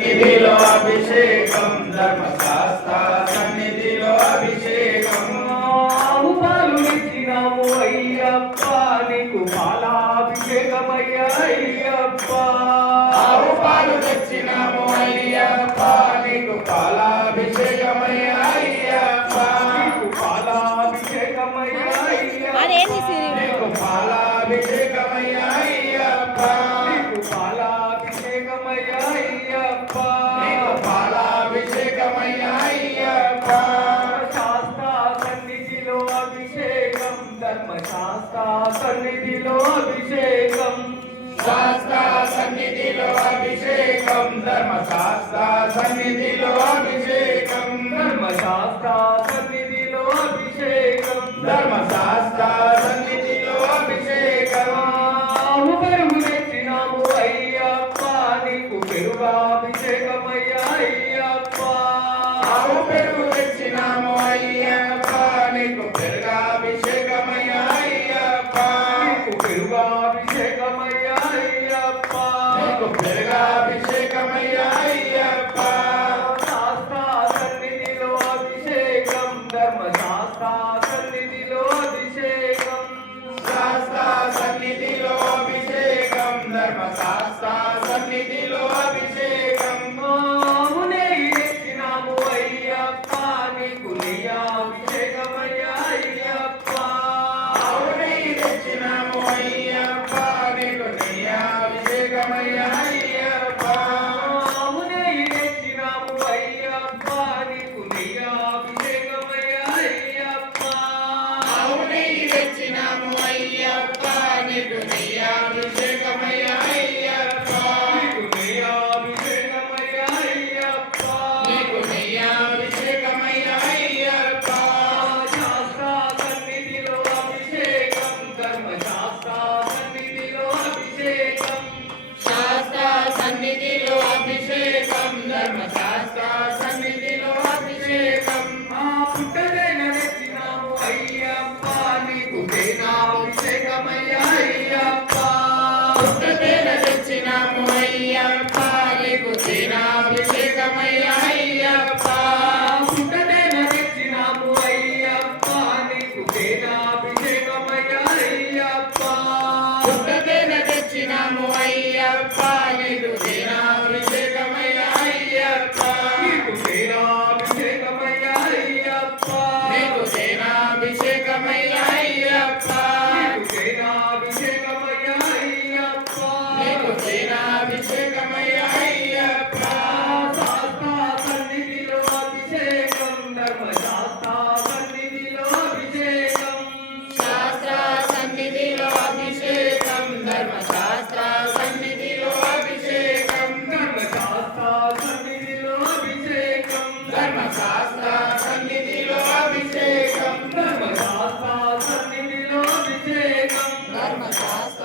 సన్నిధిలో అభిషేకం ధర్మశాస్త్ర సన్నిధిలో అభిషేకం ఆవు పాలు ఇచ్చినాము అయ్యప్ప నీకు పాలాభిషేకమయ్యా అయ్యప్ప ఆవు పాలు తెచ్చినాము అయ్యప్ప నీకు పాలాభిషేకమయ్యా అయ్యప్ప నీకు పాలాభిషేకమయ్యా అయ్యప్ప నీకు పాలాభిషేకమయ్యా అయ్యప్ప నీకు పాలాభిషేకమయ్యా అయ్యప్ప నీకు పాలాభిషేకమయ్యా అయ్యప్ప శాస్త్ర సన్నిధిలో అభిషేకం ధర్మశాస్త్ర సన్నిధిలో అభిషేకం శాస్త్ర సన్నిధిలో అభిషేకం ధర్మశాస్త్ర సన్నిధిలో అభిషేకం ధర్మశాస్త్ర సన్నిధిలో అభిషేకం ధర్మశాస్త్ర సన్నిధిలో అభిషేకం ఆవు పెరుగు తెచ్చినాము అయ్యప్ప నీకు పెరుగాభిషేకమయ్యా అయ్యప్ప ఆవు పెరుగు తెచ్చినాము అయ్యప్ప నీకు పెరుగాభిషేకమయ్యా అయ్యప్ప నీకు పెరుగాభిషేకమయ్యా అయ్యప్ప నీకు పెరుగాభిషేకమయ్యా అయ్యప్ప శాస్త్ర సన్నిధిలో అభిషేకం ధర్మశాస్త్ర సన్నిధిలో అభిషేకం శాస్త్ర సన్నిధిలో అభిషేకం ధర్మశాస్త్ర సన్నిధిలో అభిషేకం ఆవునే ఇచ్చినాము అయ్యప్ప నీకు నెయ్యాభిషేకమయ్యా అయ్యప్ప ఆవునే తెచ్చినాము అయ్యప్ప నీకు నెయ్యాభిషేకమయ్యా అయ్యప్ప ఆవునే ఇచ్చినాము అయ్యప్ప నీకు నెయ్యాభిషేకమయ్యా అయ్యప్ప ఆవునే తెచ్చినాము అయ్యప్ప నీకు నెయ్యాభిషేకమయ్యా అయ్యప్ప నీకు నెయ్యాభిషేకమయ్యా అయ్యప్ప నీకు నెయ్యాభిషేకమయ్యా అయ్యప్ప శాస్త్ర సన్నిధిలో అభిషేకం ధర్మశాస్త్ర సన్నిధిలో అభిషేకం శాస్త్ర సన్నిధిలో అభిషేకం ధర్మశాస్త్ర సన్నిధిలో అభిషేకం పుట్టదైన తెచ్చినాము అయ్యప్ప నీకు తేనాభిషేకమయ్యా అయ్యప్ప పుట్టతేన తెచ్చినాము అయ్యప్ప నీకు తేనా